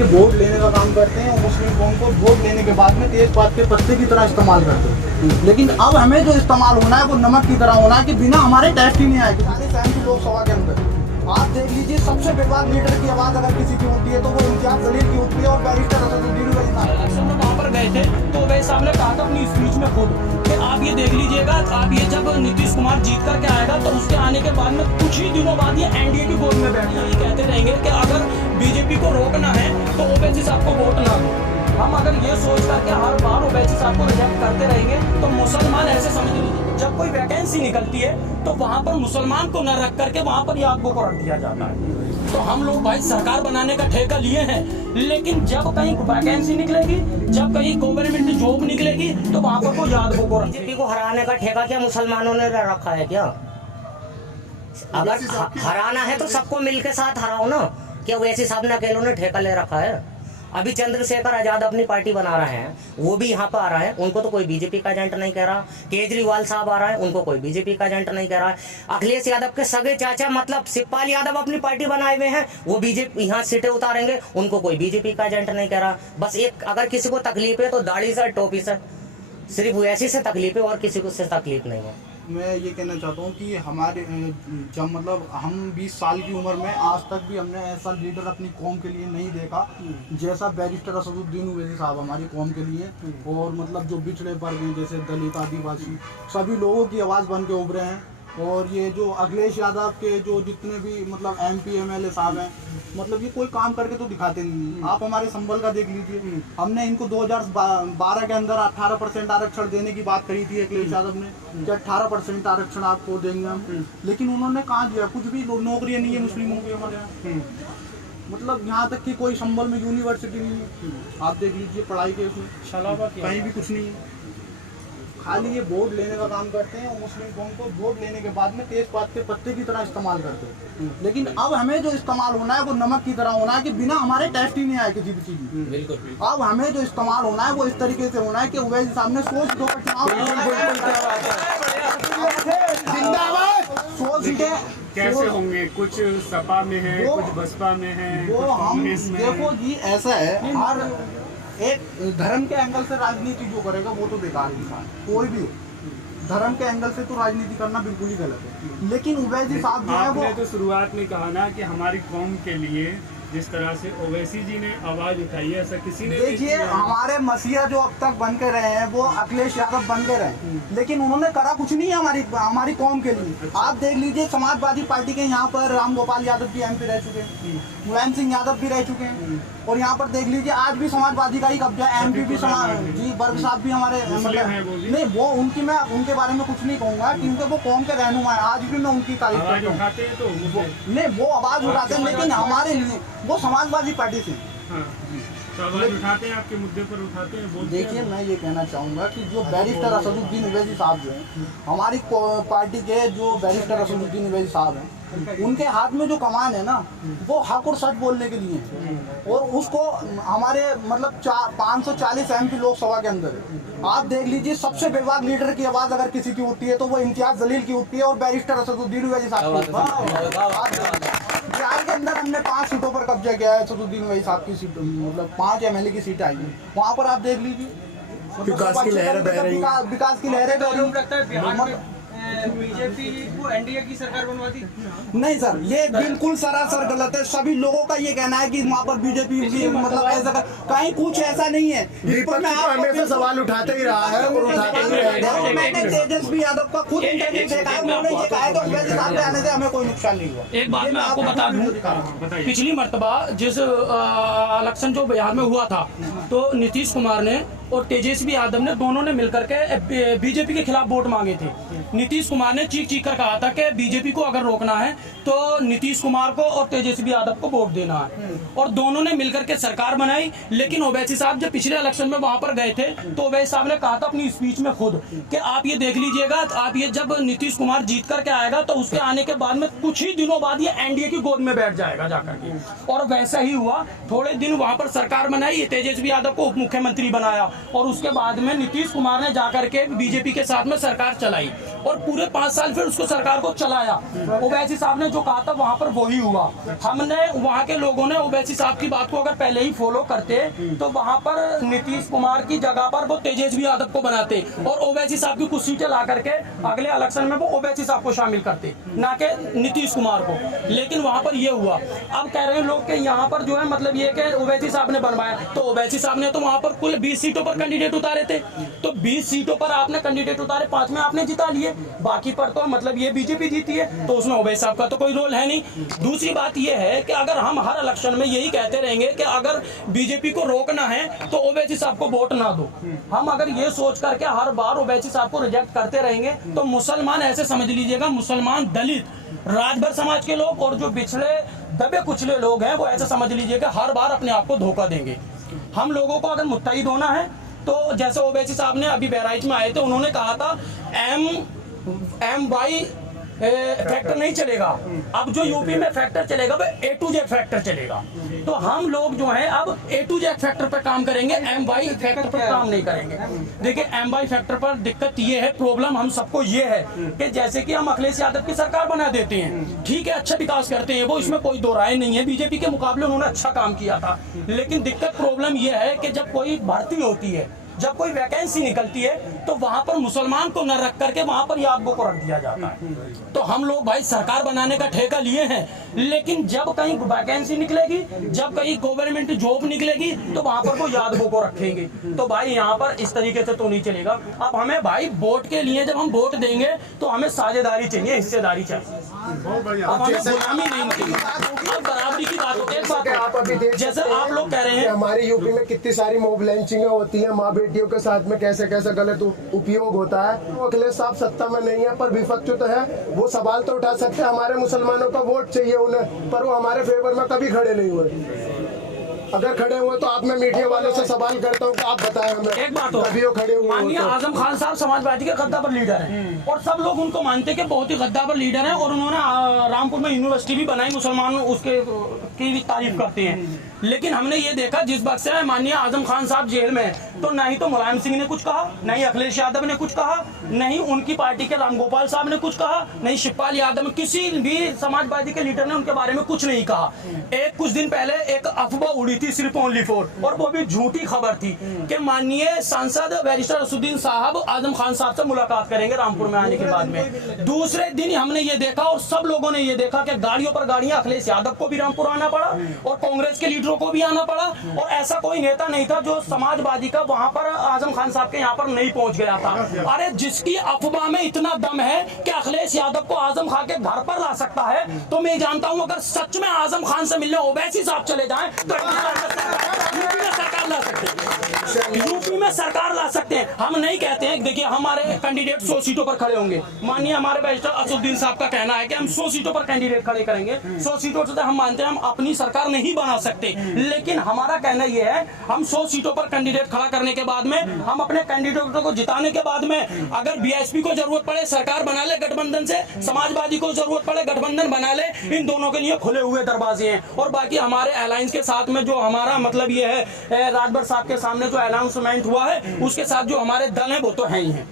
ये वोट लेने का काम करते हैं और मुस्लिम कौम को वोट लेने के बाद में तेजपात के पत्ते की तरह इस्तेमाल करते हैं। लेकिन अब हमें जो इस्तेमाल होना है वो नमक की तरह होना है कि बिना हमारे टेस्ट ही नहीं आए। 40 टाइम की लोकसभा के अंदर आप देख लीजिए, सबसे बेकार लीडर की आवाज़ अगर किसी की होती है तो वो इम्तियाज जलील की होती है और बैरिस्टर असदुद्दीन ओवैसी वहाँ पर गए थे तो ओवैसी साहब ने कहा था अपनी स्पीच में खुद कि आप ये देख लीजिएगा, आप ये जब नीतीश कुमार जीत करके आएगा तो उसके आने के बाद में कुछ ही दिनों बाद ये एनडीए की गोद में बैठ जाएगी। कहते रहेंगे कि अगर बीजेपी को रोकना है तो ओवैसी साहब को वोट ना दो। हम अगर ये सोच करके हर बार ओवैसी साहब को रिजेक्ट करते रहेंगे तो मुसलमान ऐसे समझ लीजिए, जब कोई वैकेंसी निकलती है तो वहाँ पर मुसलमान को न रख करके वहाँ पर यादवों को रख दिया जाता है। तो हम लोग भाई सरकार बनाने का ठेका लिए हैं, लेकिन जब कहीं वैकेंसी निकलेगी, जब कहीं गवर्नमेंट जॉब निकलेगी तो वहाँ पर को यादवों को बीजेपी को हराने का ठेका क्या मुसलमानों ने रखा है क्या? अगर हराना है तो सबको मिलके साथ हराओ ना। क्या ओवैसी साहब ने अकेलों ने ठेका ले रखा है? अभी चंद्रशेखर आजाद अपनी पार्टी बना रहे हैं, वो भी यहाँ पर आ रहा है, उनको तो कोई बीजेपी का एजेंट नहीं कह रहा। केजरीवाल साहब आ रहा है, उनको कोई बीजेपी का एजेंट नहीं कह रहा है। अखिलेश यादव के सगे चाचा मतलब शिवपाल यादव अपनी पार्टी बनाए हुए हैं, वो बीजेपी यहाँ सीटें उतारेंगे, उनको कोई बीजेपी का एजेंट नहीं कह रहा। बस एक अगर किसी को तकलीफ है तो दाढ़ी से टोपी से, सिर्फ वैसी से तकलीफ है और किसी को से तकलीफ नहीं है। मैं ये कहना चाहता हूँ कि हमारे जब मतलब हम 20 साल की उम्र में आज तक भी हमने ऐसा लीडर अपनी कौम के लिए नहीं देखा जैसा बैरिस्टर असदुद्दीन ओवैसी साहब हमारी कौम के लिए। और मतलब जो पिछड़े वर्ग हैं जैसे दलित, आदिवासी, सभी लोगों की आवाज़ बन के उभरे हैं। और ये जो अखिलेश यादव के जो जितने भी मतलब MP MLA साहब हैं, मतलब ये कोई काम करके तो दिखाते नहीं। आप हमारे संभल का देख लीजिए, हमने इनको 2012 के अंदर 18% आरक्षण देने की बात कही थी अखिलेश यादव ने कि 18% आरक्षण आपको देंगे हम, लेकिन उन्होंने कहाँ दिया? कुछ भी नौकरियाँ नहीं है मुस्लिमों की हमारे यहाँ। मतलब यहाँ तक कि कोई संभल में यूनिवर्सिटी नहीं है। आप देख लीजिए पढ़ाई के कहीं भी कुछ नहीं है, खाली ये वोट लेने का काम करते हैं और मुस्लिम कौम को वोट लेने के बाद में तेजपात के पत्ते की तरह इस्तेमाल करते हैं। लेकिन अब हमें जो इस्तेमाल होना है वो नमक की तरह होना है कि बिना हमारे टेस्ट ही नहीं आए किसी भी चीज में। बिल्कुल। अब हमें जो इस्तेमाल होना है वो इस तरीके से होना है कि ओवैसी साहब ने सोच दो कैसे होंगे? कुछ सपा में है, कुछ बसपा में है, वो हम देखो जी, ऐसा है हर एक धर्म के एंगल से राजनीति जो करेगा वो तो बेकार इंसान, कोई भी हो। धर्म के एंगल से तो राजनीति करना बिल्कुल ही गलत है। लेकिन ओवैसी साहब जो है वो आपने तो शुरुआत में कहा ना कि हमारी कौम के लिए जिस तरह से ओवैसी जी ने आवाज उठाई है, ऐसा किसी ने देखिए हमारे मसीहा जो अब तक बन के रहे हैं वो अखिलेश यादव बन के रहे, लेकिन उन्होंने करा कुछ नहीं है हमारी कौम के लिए। अच्छा। आप देख लीजिए समाजवादी पार्टी के यहाँ पर राम गोपाल यादव भी MP रह चुके हैं, मुलायम सिंह यादव भी रह चुके हैं, और यहाँ पर देख लीजिए आज भी समाजवादी का ही कब्जा है। MP भी जी वर्ग साहब भी हमारे नहीं, वो उनकी मैं उनके बारे में कुछ नहीं कहूँगा क्योंकि वो कौम के रहनुमा है। आज भी मैं उनकी तारीफ करता हूँ, नहीं वो आवाज उठाते हैं, लेकिन हमारे लिए वो समाजवादी पार्टी से तो आवाज उठाते हैं, आपके मुद्दे पर उठाते हैं। देखिए मैं ये कहना चाहूँगा कि जो बैरिस्टर असदुद्दीन ओवैसी साहब जो हैं, हमारी पार्टी के जो बैरिस्टर असदुद्दीन ओवैसी साहब हैं, उनके हाथ में जो कमान है ना वो हक और सच बोलने के लिए है। और उसको हमारे मतलब 540 MP लोकसभा के अंदर है। आप देख लीजिए, सबसे बेबाक लीडर की आवाज़ अगर किसी की उठती है तो वो इम्तियाज जलील की उठती है और बैरिस्टर असदुद्दीन ओवैसी साहब की। बिहार के अंदर हमने 5 सीटों पर कब्जा किया है। असदुद्दीन ओवैसी साहब की सीट मतलब 5 MLA की सीट आई है, वहाँ पर आप देख लीजिए विकास की लहरें बह रही हैं। विकास की लहरें बह रही हैं। बीजेपी को एनडीए की सरकार बनवाती नहीं सर, ये बिल्कुल सरासर गलत है। सभी लोगों का ये कहना है कि वहाँ पर बीजेपी मतलब ऐसा कहीं कुछ ऐसा नहीं है। हमेशा सवाल उठाते ही रहा है और उठाते ही रहेगा। मैंने तेजस्वी यादव का खुद इंटरव्यू देखा है, उन्होंने ये कहा है कि ओवैसी साहब के आने से हमें कोई नुकसान नहीं हुआ। एक बात मैं आपको बता दूं, पिछली मर्तबा जिस इलेक्शन जो बिहार में हुआ था तो नीतीश कुमार ने और तेजस्वी यादव ने दोनों ने मिलकर के बीजेपी के खिलाफ वोट मांगे थे। नीतीश कुमार ने चीख कर कहा था कि बीजेपी को अगर रोकना है तो नीतीश कुमार को और तेजस्वी यादव को वोट देना है, और दोनों ने मिलकर के सरकार बनाई। लेकिन ओवैसी साहब जब पिछले इलेक्शन में वहां पर गए थे तो ओवैसी साहब ने कहा था अपनी स्पीच में खुद कि आप ये देख लीजिएगा, आप ये जब नीतीश कुमार जीत करके आएगा तो उसके आने के बाद में कुछ ही दिनों बाद ये एनडीए की गोद में बैठ जाएगा जाकर के। और वैसा ही हुआ, थोड़े दिन वहां पर सरकार बनाई, तेजस्वी यादव को उप मुख्यमंत्री बनाया, और उसके बाद में नीतीश कुमार ने जाकर के बीजेपी के साथ में सरकार चलाई और पूरे 5 साल फिर उसको सरकार को चलाया। ओवैसी साहब ने जो कहा था वहां पर वही हुआ। हमने वहां के लोगों ने ओवैसी साहब की बात को अगर पहले ही फॉलो करते तो वहां पर नीतीश कुमार की जगह पर वो तेजस्वी यादव को बनाते और ओवैसी साहब की कुछ सीटें ला करके अगले इलेक्शन में वो ओवैसी साहब को शामिल करते, ना कि नीतीश कुमार को। लेकिन वहां पर ये हुआ। अब कह रहे हैं लोग कि यहाँ पर जो है मतलब ये कि ओवैसी साहब ने बनवाया, तो ओवैसी साहब ने तो वहां पर कुल 20 सीटों पर कैंडिडेट उतारे थे, तो 20 सीटों पर आपने कैंडिडेट उतारे, 5 में आपने जिता लिए, बाकी पर तो मतलब ये बीजेपी जीती है, तो उसमें ओवैसी साहब का तो कोई रोल है नहीं। दूसरी बात ये है कि अगर हम हर इलेक्शन में यही कहते रहेंगे कि अगर बीजेपी को रोकना है तो ओवैसी साहब को वोट ना दो, हम अगर ये सोच करके हर बार ओवैसी साहब को रिजेक्ट करते रहेंगे तो मुसलमान ऐसे समझ लीजिएगा, मुसलमान, दलित, राजभर समाज के लोग और जो पिछड़े दबे कुचले लोग हैं वो ऐसे समझ लीजिएगा हर बार अपने आप को धोखा देंगे। हम लोगों को अगर मुत्तहिद होना है तो जैसे ओवैसी साहब ने अभी बहराइच में आए थे, उन्होंने कहा था MY फैक्टर नहीं चलेगा, अब जो यूपी में फैक्टर चलेगा वो A to Z फैक्टर चलेगा। तो हम लोग जो है अब A to Z फैक्टर पर काम करेंगे, MY फैक्टर पर काम नहीं करेंगे। देखिए MY फैक्टर पर दिक्कत ये है, प्रॉब्लम हम सबको ये है कि जैसे कि हम अखिलेश यादव की सरकार बना देते हैं, ठीक है, अच्छा विकास करते हैं वो, इसमें कोई दो राय नहीं है, बीजेपी के मुकाबले उन्होंने अच्छा काम किया था। लेकिन दिक्कत प्रॉब्लम ये है कि जब कोई भर्ती होती है, जब कोई वैकेंसी निकलती है तो वहां पर मुसलमान को न रख करके वहां पर यादवों को रख दिया जाता है। तो हम लोग भाई सरकार बनाने का ठेका लिए हैं, लेकिन जब कहीं वैकेंसी निकलेगी, जब कहीं गवर्नमेंट जॉब निकलेगी तो वहां पर वो यादवों को रखेंगे। तो भाई यहाँ पर इस तरीके से तो नहीं चलेगा। अब हमें भाई वोट के लिए जब हम वोट देंगे तो हमें साझेदारी चाहिए, हिस्सेदारी चाहिए, अब हमें गुलामी नहीं चाहिए। अब बराबरी की बात होती है। एक बात आप अभी देख जैसे आप लोग कह रहे हैं हमारे यूपी में कितनी सारी मॉब लिंचिंग होती है, माँ बेटियों के साथ में कैसे कैसे गलत उपयोग होता है। वो अखिलेश साहब सत्ता में नहीं है पर विपक्ष तो है, वो सवाल तो उठा सकते हैं, हमारे मुसलमानों का वोट चाहिए उन्हें, पर वो हमारे फेवर में कभी खड़े नहीं हुए। अगर खड़े हुए तो आप, मैं मीडिया वालों से सवाल करता हूँ कि आप बताएं हमें, एक बात हो, कभी वो खड़े हुए माननीय आजम खान साहब समाजवादी के गद्दावर लीडर हैं और सब लोग उनको मानते हैं कि बहुत ही गद्दावर लीडर हैं और उन्होंने रामपुर में यूनिवर्सिटी भी बनाई, मुसलमान उसके की भी तारीफ करते हैं। लेकिन हमने ये देखा जिस वक्त से माननीय आजम खान साहब जेल में है, तो ना ही तो मुलायम सिंह ने कुछ कहा, ना ही अखिलेश यादव ने कुछ कहा, नहीं उनकी पार्टी के रामगोपाल साहब ने कुछ कहा, नहीं शिवपाल यादव, किसी भी समाजवादी के लीडर ने उनके बारे में कुछ नहीं कहा। एक कुछ दिन पहले एक अफवाह उड़ी थी सिर्फ ओनली फॉर, और वो भी झूठी खबर थी कि माननीय सांसद बैरिस्टर असदुद्दीन साहब आजम खान साहब से मुलाकात करेंगे रामपुर में आने के बाद में। दूसरे दिन हमने ये देखा और सब लोगों ने ये देखा कि गाड़ियों पर गाड़ियां अखिलेश यादव को भी रामपुर आना पड़ा और कांग्रेस के लीडरों को भी आना पड़ा, और ऐसा कोई नेता नहीं था जो समाजवादी का वहां पर आजम खान साहब के यहाँ पर नहीं पहुंच गया था। अरे जिसकी अफवाह में इतना दम है कि अखिलेश यादव को आजम खान के घर पर ला सकता है, तो मैं जानता हूं अगर सच में आजम खान से मिलने ओवैसी साहब चले जाएं तो यूपी में सरकार ला सकते हैं, यूपी में सरकार ला सकते हैं। हम नहीं कहते हैं, देखिए हमारे कैंडिडेट 100 सीटों पर खड़े होंगे, माननीय हमारे बैरिस्टर असदुद्दीन साहब का कहना है कि हम 100 सीटों पर कैंडिडेट खड़े करेंगे, 100 सीटों से हम मानते हैं हम अपनी सरकार नहीं बना सकते, लेकिन हमारा कहना यह है हम 100 सीटों पर कैंडिडेट खड़ा करने के बाद में, हम अपने कैंडिडेटों को जिताने के बाद में अगर बीएसपी को जरूरत पड़े सरकार बना ले गठबंधन से, समाजवादी को जरूरत पड़े गठबंधन बना ले, इन दोनों के लिए खुले हुए दरवाजे हैं। और बाकी हमारे अलायंस के साथ में जो हमारा मतलब ये है राजभर साहब के सामने जो अनाउंसमेंट हुआ है उसके साथ जो हमारे दल हैं वो तो है ही हैं।